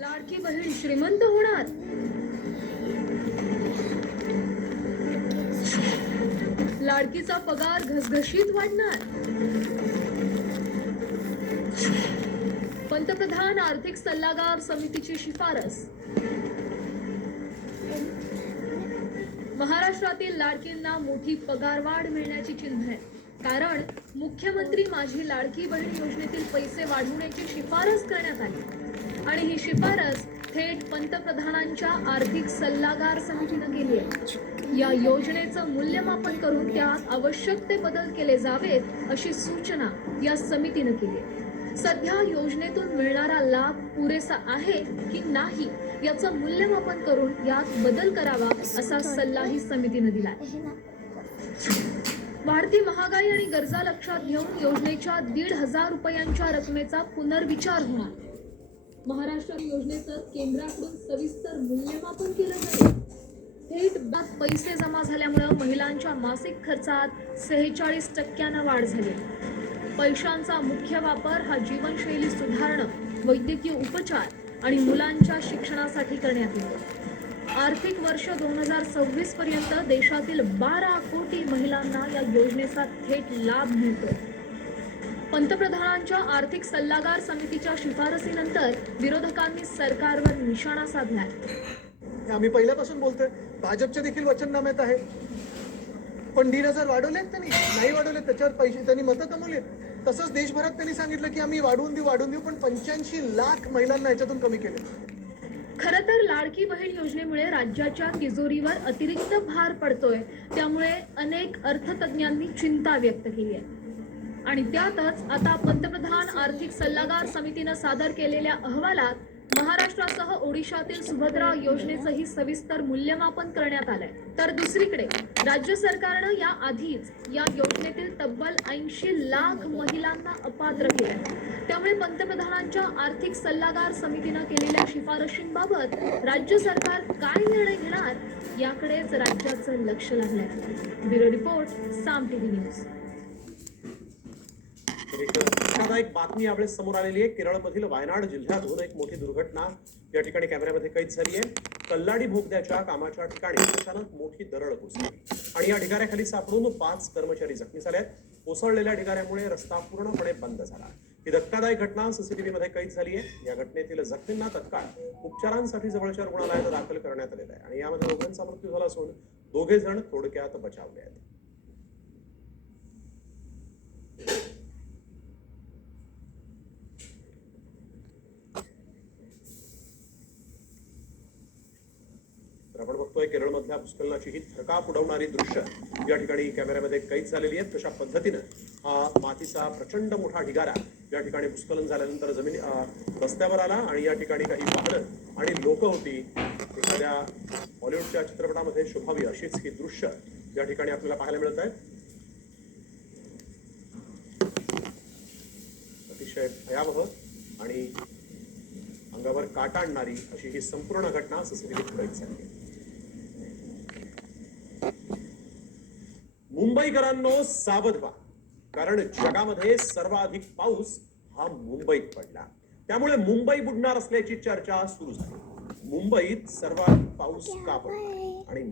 लाडकी बहीण श्रीमंत होणार, लाडकीचा पगार घसघशीत वाढणार, पंतप्रधान आर्थिक सल्लागार समितीची शिफारस, महाराष्ट्रातील लाडकींना मोठी पगारवाढ मिळण्याची चिन्हे, कारण मुख्यमंत्री माझी लाडकी बहीण योजनेतील पैसे वाढवण्याची शिफारस करण्यात आली आणि ही शिफारस थेट पंतप्रधानांच्या आर्थिक सल्लागार समितीने केली आहे। या योजनेचं मूल्यमापन करून त्यात आवश्यक ते बदल केले जावेत अशी सूचना या समितीने केली आहे। सध्या योजनेतून मिळणारा लाभ पुरेसा आहे की नाही याचं मूल्यमापन करून यात बदल करावा असा सल्लाही समितीने दिला। वाढती महागाई आणि गरजा लक्षात घेऊन योजनेच्या 1,500 रुपयांच्या रकमेचा पुनर्विचार होणार। महाराष्ट्र योजनेचं केंद्राकडून सविस्तर मूल्यमापन केलं जाईल। थेट बँकेत पैसे जमा झाल्यामुळे महिलांच्या मासिक खर्चात 46% वाढ झाली। पैशांचा मुख्य वापर हा जीवनशैली सुधारणं, वैद्यकीय उपचार आणि मुलांच्या शिक्षणासाठी करण्यात येतो। आर्थिक वर्ष 2026 पर्यंत देशातील 12 कोटी महिलांना या योजनेचा थेट लाभ मिळतो। पंतप्रधानांच्या आर्थिक सल्लागार समितीच्या शिफारसीनंतर विरोधकांनी सरकारवर निशाणा साधलाय। आम्ही पहिल्यापासून बोलतोय, भाजपच्या देखील वचननाम्यात आहे, पण 1,500 वाढवलेत त्यांनी, नाही वाढवले त्याच्यावर पैसे त्यांनी मतं कमवलेत। तसंच देशभरात त्यांनी सांगितलं की आम्ही वाढवून देऊ, पण 85 लाख महिलांना याच्यातून कमी केले। खरं तर लाडकी बहीण योजनेमुळे राज्याच्या तिजोरीवर अतिरिक्त भार पडतोय, त्यामुळे अनेक अर्थतज्ञांनी चिंता व्यक्त केली आहे। आणि त्यातच आता पंतप्रधान आर्थिक सल्लागार समितीने सादर केलेल्या अहवालात महाराष्ट्रासह ओडिशातील सुभद्रा योजनेचंही सविस्तर मूल्यमापन करण्यात आलंय। तर दुसरीकडे राज्य सरकारनं या आधीच या योजनेतील तब्बल 80 लाख महिलांना अपात्र केलंय। त्यामुळे पंतप्रधानांच्या आर्थिक सल्लागार समितीने केलेल्या शिफारशींबाबत राज्य सरकार काय निर्णय घेणार याकडेच राज्याचं लक्ष लागलंय। ब्युरो रिपोर्ट, साम टीव्ही न्यूज। एक बातमी यावेळेस समोर आलेली आहे। केरळमधील वायनाड जिल्ह्यातून एक मोठी दुर्घटना या ठिकाणी कॅमेऱ्यामध्ये कैद झाली आहे। कल्लाडी भोगद्याच्या कामाच्या ठिकाणी अचानक मोठी दरड कोसळली आणि या ढिगाऱ्याखाली सापडून 5 कर्मचारी जखमी झाले आहेत। कोसळलेल्या ढिगाऱ्यामुळे रस्ता पूर्णपणे बंद झाला। ही धक्कादायक घटना सीसीटीव्ही मध्ये कैद झाली आहे। या घटनेतील जखमींना तत्काळ उपचारांसाठी जवळच्या रुग्णालयात दाखल करण्यात आलेलं आहे आणि यामध्ये दोघांचा मृत्यू झाला असून 2 जण थोडक्यात बचावले आहेत। आपण बघतोय केरळमधल्या भूस्खलनाची ही थकाप उडवणारी दृश्य या ठिकाणी कॅमेऱ्यामध्ये कैद झालेली आहेत। कशा पद्धतीनं हा मातीचा प्रचंड मोठा ढिगारा या ठिकाणी भूस्खलन झाल्यानंतर जमिनी रस्त्यावर आला आणि या ठिकाणी काही वाहनं आणि लोक होती। एखाद्या बॉलिवूडच्या चित्रपटामध्ये शोभावी अशीच ही दृश्य या ठिकाणी आपल्याला पाहायला मिळत आहेत। अतिशय भयावह आणि अंगावर काटा आणणारी अशी ही संपूर्ण घटना सीसीटीव्हीत कैद झाली। मुंबईकरांनो सावध व्हा, कारण जगामध्ये सर्वाधिक पाऊस हा मुंबईत पडला, त्यामुळे मुंबई बुडणार असल्याची चर्चा सुरू झाली। मुंबईत सर्वाधिक पाऊस का पडला आणि